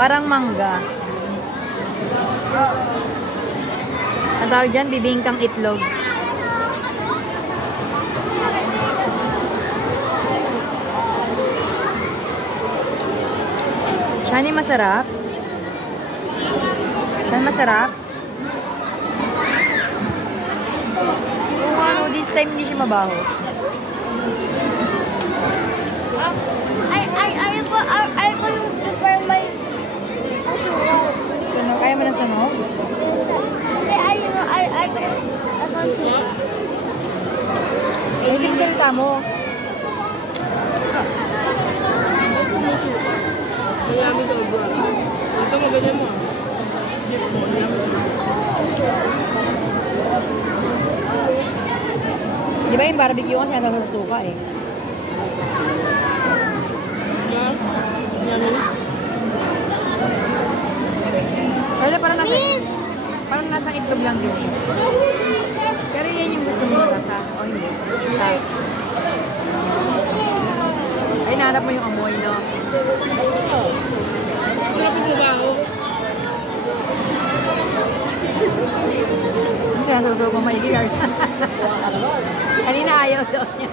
Parang mangga. Ang tawag dyan, bibingkang itlog. Shani, masarap? Shani, masarap? Ano, this time hindi siya mabaho. Ay ko yung super may asunog. Sunog? Kaya mo ng sunog? Ay kung sunog. Ay, sinsalita mo. Mayami ka, bro. Ito mo, ganyan mo. Di ba yung barbecue kasi nasa suka eh? Pero parang nasa itlog lang din siya. Pero yan yung gusto mo nasa. O hindi. Isa. Ay, nahanap mo yung amoy, no? Sarap yung trabaho. Hindi ka nasusuko maigil. Kanina ayaw daw niya.